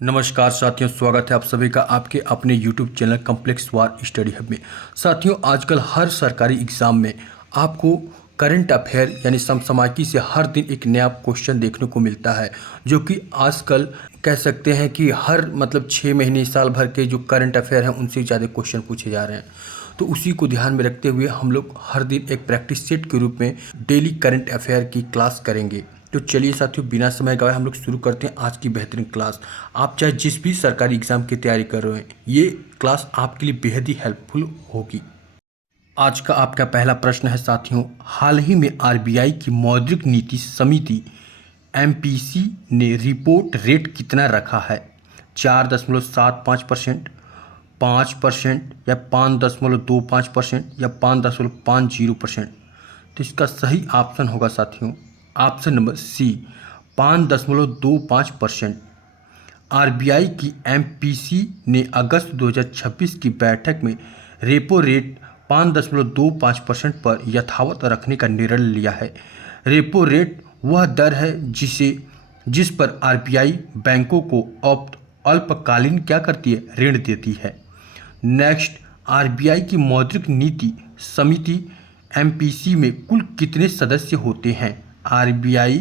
नमस्कार साथियों, स्वागत है आप सभी का आपके अपने YouTube चैनल कॉम्प्लेक्स वार स्टडी हब में। साथियों, आजकल हर सरकारी एग्ज़ाम में आपको करंट अफेयर यानी समसामयिकी से हर दिन एक नया क्वेश्चन देखने को मिलता है, जो कि आजकल कह सकते हैं कि हर 6 महीने साल भर के जो करंट अफेयर हैं उनसे ज़्यादा क्वेश्चन पूछे जा रहे हैं। तो उसी को ध्यान में रखते हुए हम लोग हर दिन एक प्रैक्टिस सेट के रूप में डेली करंट अफेयर की क्लास करेंगे। तो चलिए साथियों, बिना समय गवाए हम लोग शुरू करते हैं आज की बेहतरीन क्लास। आप चाहे जिस भी सरकारी एग्जाम की तैयारी कर रहे हैं, ये क्लास आपके लिए बेहद ही हेल्पफुल होगी। आज का आपका पहला प्रश्न है साथियों, हाल ही में आरबीआई की मौद्रिक नीति समिति एमपीसी ने रिपोर्ट रेट कितना रखा है? 4.75%, 5% या 5.25% या 5.50%? तो इसका सही ऑप्शन होगा साथियों ऑप्शन नंबर सी, 5.25%। आरबीआई की एमपीसी ने अगस्त 2026 की बैठक में रेपो रेट 5.25% पर यथावत रखने का निर्णय लिया है। रेपो रेट वह दर है जिस पर आरबीआई बैंकों को अल्पकालीन क्या करती है, ऋण देती है। नेक्स्ट, आरबीआई की मौद्रिक नीति समिति एमपीसी में कुल कितने सदस्य होते हैं? आरबीआई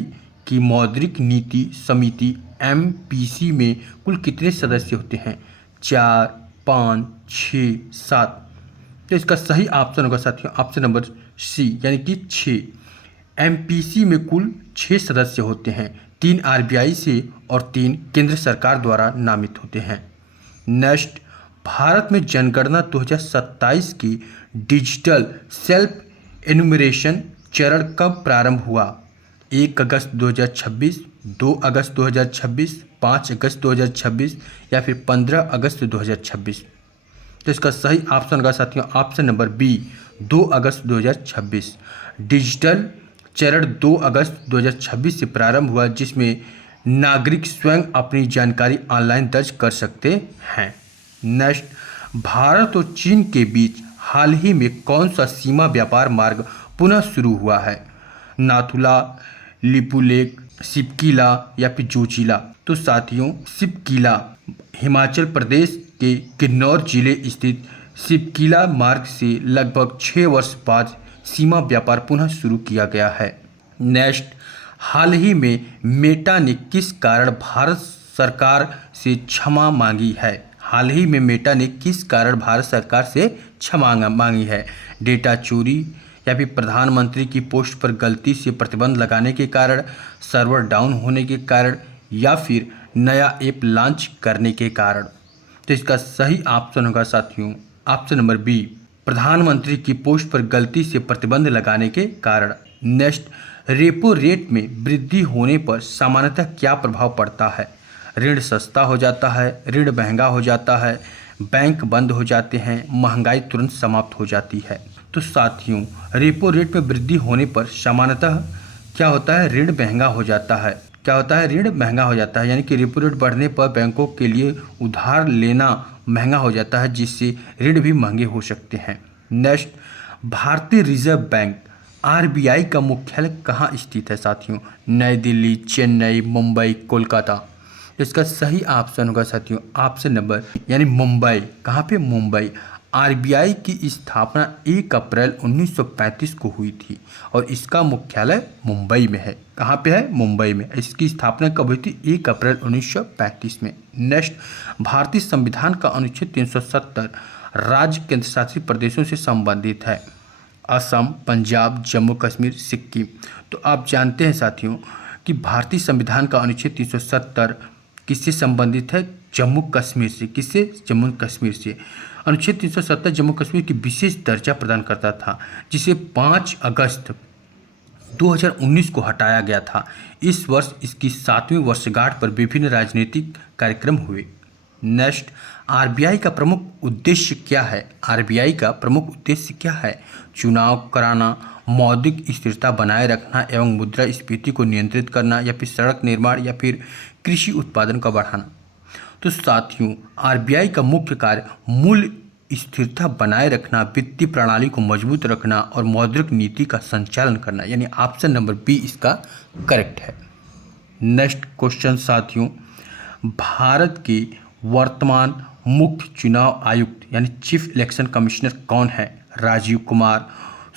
की मौद्रिक नीति समिति एमपीसी में कुल कितने सदस्य होते हैं? 4, 5, 6, 7। तो इसका सही ऑप्शन होगा साथियों ऑप्शन नंबर सी यानी कि 6। एमपीसी में कुल 6 सदस्य होते हैं, 3 आरबीआई से और 3 केंद्र सरकार द्वारा नामित होते हैं। नेक्स्ट, भारत में जनगणना 2027 की डिजिटल सेल्फ एनुमरेशन चरण कब प्रारंभ हुआ? 1 अगस्त 2026, 2 अगस्त 2026, 5 अगस्त 2026 या फिर 15 अगस्त 2026? तो इसका सही ऑप्शन होगा साथियों ऑप्शन नंबर बी, 2 अगस्त 2026। डिजिटल चरण 2 अगस्त 2026 से प्रारंभ हुआ, जिसमें नागरिक स्वयं अपनी जानकारी ऑनलाइन दर्ज कर सकते हैं। नेक्स्ट, भारत और चीन के बीच हाल ही में कौन सा सीमा व्यापार मार्ग पुनः शुरू हुआ है? नाथुला, लिपुलेख, सिपकिला या फिर जोजिला? तो साथियों, सिपकिला हिमाचल प्रदेश के किन्नौर जिले स्थित सिपकिला मार्ग से लगभग 6 वर्ष बाद सीमा व्यापार पुनः शुरू किया गया है। नेक्स्ट, हाल ही में मेटा ने किस कारण भारत सरकार से क्षमा मांगी है? हाल ही में मेटा ने किस कारण भारत सरकार से क्षमा मांगी है? डेटा चोरी या फिर प्रधानमंत्री की पोस्ट पर गलती से प्रतिबंध लगाने के कारण, सर्वर डाउन होने के कारण या फिर नया ऐप लॉन्च करने के कारण? तो इसका सही ऑप्शन होगा साथियों ऑप्शन नंबर बी, प्रधानमंत्री की पोस्ट पर गलती से प्रतिबंध लगाने के कारण। नेक्स्ट, रेपो रेट में वृद्धि होने पर सामान्यतः क्या प्रभाव पड़ता है? ऋण सस्ता हो जाता है, ऋण महंगा हो जाता है, बैंक बंद हो जाते हैं, महंगाई तुरंत समाप्त हो जाती है? तो साथियों, रेपो रेट में वृद्धि होने पर सामान्यतः क्या होता है, ऋण महंगा हो जाता है। क्या होता है, ऋण महंगा हो जाता है, यानी कि रेपो रेट बढ़ने पर बैंकों के लिए उधार लेना महंगा हो जाता है, जिससे ऋण भी महंगे हो सकते हैं। नेक्स्ट, भारतीय रिजर्व बैंक आरबीआई का मुख्यालय कहाँ स्थित है साथियों? नई दिल्ली, चेन्नई, मुंबई, कोलकाता? इसका सही ऑप्शन होगा साथियों ऑप्शन नंबर यानी मुंबई। कहाँ पे? मुंबई। आरबीआई की स्थापना 1 अप्रैल 1935 को हुई थी और इसका मुख्यालय मुंबई में है। कहाँ पे है? मुंबई में। इसकी स्थापना कब हुई थी? 1 अप्रैल 1935 में। नेक्स्ट, भारतीय संविधान का अनुच्छेद 370 राज्य केंद्र शासित प्रदेशों से संबंधित है। असम, पंजाब, जम्मू कश्मीर, सिक्किम? तो आप जानते हैं साथियों कि भारतीय संविधान का अनुच्छेद 370 किससे संबंधित है? जम्मू कश्मीर से। किससे? जम्मू कश्मीर से। अनुच्छेद 370 जम्मू कश्मीर की विशेष दर्जा प्रदान करता था, जिसे 5 अगस्त 2019 को हटाया गया था। इस वर्ष इसकी 7वीं वर्षगांठ पर विभिन्न राजनीतिक कार्यक्रम हुए। नेक्स्ट, आरबीआई का प्रमुख उद्देश्य क्या है? आरबीआई का प्रमुख उद्देश्य क्या है? चुनाव कराना, मौद्रिक स्थिरता बनाए रखना एवं मुद्रास्फीति को नियंत्रित करना या फिर सड़क निर्माण या फिर कृषि उत्पादन का बढ़ाना? तो साथियों, आरबीआई का मुख्य कार्य मूल्य स्थिरता बनाए रखना, वित्तीय प्रणाली को मजबूत रखना और मौद्रिक नीति का संचालन करना, यानी ऑप्शन नंबर बी इसका करेक्ट है। नेक्स्ट क्वेश्चन साथियों, भारत के वर्तमान मुख्य चुनाव आयुक्त यानी चीफ इलेक्शन कमिश्नर कौन है? राजीव कुमार,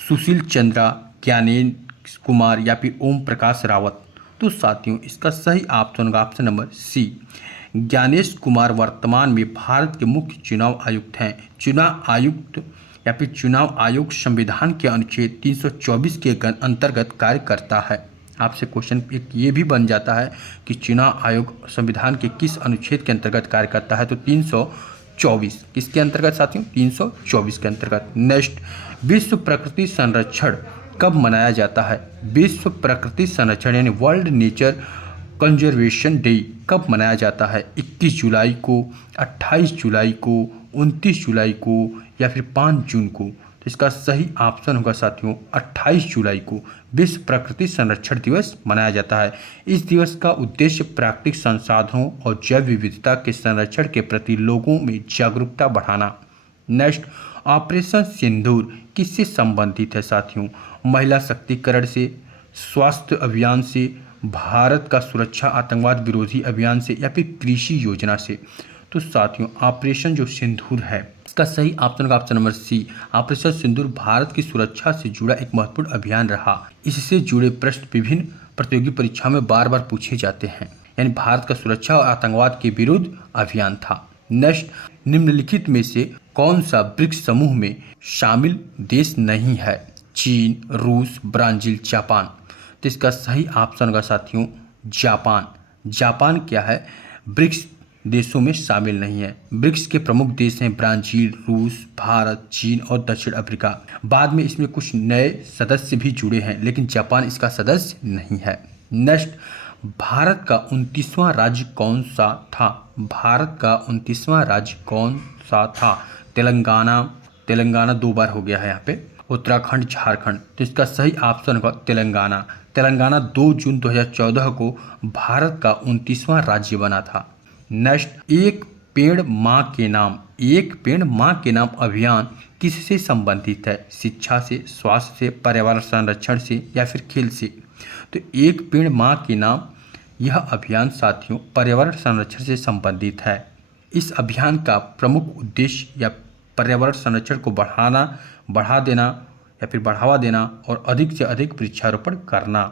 सुशील चंद्रा, ज्ञानेश कुमार या फिर ओम प्रकाश रावत? तो साथियों इसका सही ऑप्शन होगा option number C, Gyanesh Kumar वर्तमान में भारत के मुख्य चुनाव आयुक्त हैं। चुनाव आयुक्त या फिर चुनाव आयोग संविधान के अनुच्छेद 324 के अंतर्गत कार्य करता है। आपसे क्वेश्चन एक ये भी बन जाता है कि चुनाव आयोग संविधान के किस अनुच्छेद के अंतर्गत कार्य करता है? तो 324 किसके अंतर्गत साथियों? 324 के अंतर्गत। नेक्स्ट, विश्व प्रकृति संरक्षण कब मनाया जाता है? विश्व प्रकृति संरक्षण यानी वर्ल्ड नेचर कंजर्वेशन डे कब मनाया जाता है? 21 जुलाई को, 28 जुलाई को, 29 जुलाई को या फिर 5 जून को? तो इसका सही ऑप्शन होगा साथियों 28 जुलाई को विश्व प्रकृति संरक्षण दिवस मनाया जाता है। इस दिवस का उद्देश्य प्राकृतिक संसाधनों और जैव विविधता के संरक्षण के प्रति लोगों में जागरूकता बढ़ाना। नेक्स्ट, ऑपरेशन सिंदूर किससे संबंधित है साथियों? महिला शक्तिकरण से, स्वास्थ्य अभियान से, भारत का सुरक्षा आतंकवाद विरोधी अभियान से या फिर कृषि योजना से? तो साथियों ऑपरेशन जो सिंदूर है इसका सही ऑप्शन का ऑप्शन नंबर सी, ऑपरेशन सिंदूर भारत की सुरक्षा से जुड़ा एक महत्वपूर्ण अभियान रहा। इससे जुड़े प्रश्न विभिन्न प्रतियोगी परीक्षाओं में बार बार पूछे जाते हैं, यानी भारत का सुरक्षा और आतंकवाद के विरुद्ध अभियान था। नेक्स्ट, निम्नलिखित में से कौन सा ब्रिक्स समूह में शामिल देश नहीं है? चीन, रूस, ब्राजील, जापान? तो इसका सही ऑप्शन होगा साथियों जापान। जापान क्या है? ब्रिक्स देशों में शामिल नहीं है। ब्रिक्स के प्रमुख देश हैं ब्राजील, रूस, भारत, चीन और दक्षिण अफ्रीका। बाद में इसमें कुछ नए सदस्य भी जुड़े हैं, लेकिन जापान इसका सदस्य नहीं है। नेक्स्ट, भारत का 29वां राज्य कौन सा था? भारत का 29वां राज्य कौन सा था? तेलंगाना 2 बार हो गया है यहाँ पे, उत्तराखंड, झारखंड। तो इसका सही ऑप्शन होगा तेलंगाना। तेलंगाना 2 जून 2014 को भारत का 29वां राज्य बना था। नेक्स्ट, एक पेड़ माँ के नाम अभियान किससे संबंधित है? शिक्षा से, स्वास्थ्य से, पर्यावरण संरक्षण से या फिर खेल से? तो एक पेड़ माँ के नाम यह अभियान साथियों पर्यावरण संरक्षण से संबंधित है। इस अभियान का प्रमुख उद्देश्य या पर्यावरण संरक्षण को बढ़ावा देना और अधिक से अधिक वृक्षारोपण करना।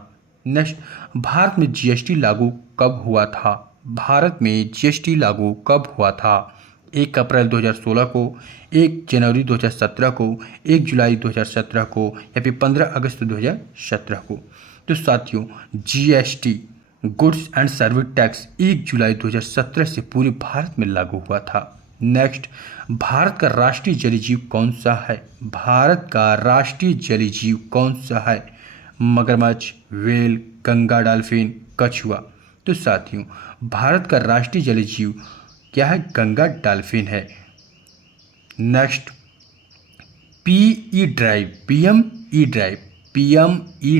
नेक्स्ट, भारत में जीएसटी लागू कब हुआ था? भारत में जीएसटी लागू कब हुआ था? 1 अप्रैल 2016 को, 1 जनवरी 2017 को, 1 जुलाई 2017 को या फिर 15 अगस्त 2017 को? तो साथियों GST goods and service tax 1 जुलाई 2017 से पूरे भारत में लागू हुआ था। नेक्स्ट, भारत का राष्ट्रीय जलीय जीव कौन सा है? भारत का राष्ट्रीय जलीय जीव कौन सा है? मगरमच्छ, व्हेल, गंगा डॉल्फिन, कछुआ? तो साथियों भारत का राष्ट्रीय जलीय जीव क्या है? गंगा डॉल्फिन है। नेक्स्ट, पीएमई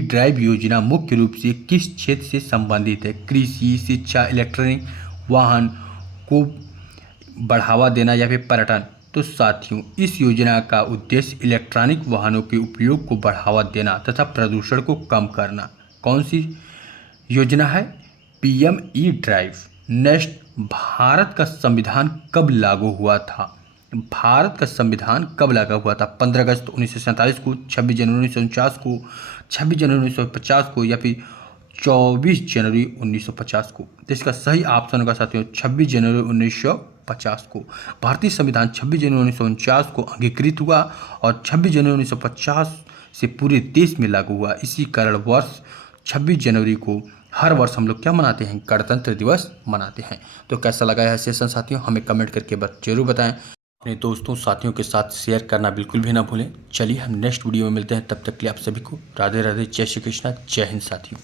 ड्राइव योजना मुख्य रूप से किस क्षेत्र से संबंधित है? कृषि, शिक्षा, इलेक्ट्रॉनिक वाहन को बढ़ावा देना या फिर पर्यटन? तो साथियों इस योजना का उद्देश्य इलेक्ट्रॉनिक वाहनों के उपयोग को बढ़ावा देना तथा प्रदूषण को कम करना। कौन सी योजना है? PME drive. नेक्स्ट, भारत का संविधान कब लागू हुआ था? भारत का संविधान कब लागू हुआ था? 15 अगस्त 1947 को, 26 जनवरी 1949 को, 26 जनवरी 1950 को या फिर 24 जनवरी 1950 को? तो इसका सही ऑप्शन होगा साथियों 26 जनवरी 1950 को। भारतीय संविधान 26 जनवरी 1949 को अंगीकृत हुआ और 26 जनवरी 1950 से पूरे देश में लागू हुआ। इसी कारण वर्ष 26 जनवरी को हर वर्ष हम लोग क्या मनाते हैं? गणतंत्र दिवस मनाते हैं। तो कैसा लगा यह सेशन साथियों? हमें कमेंट करके जरूर बताएं। अपने दोस्तों साथियों के साथ शेयर करना बिल्कुल भी ना भूलें। चलिए हम नेक्स्ट वीडियो में मिलते हैं, तब तक के लिए आप सभी को राधे राधे, जय श्री कृष्णा, जय हिंद साथियों।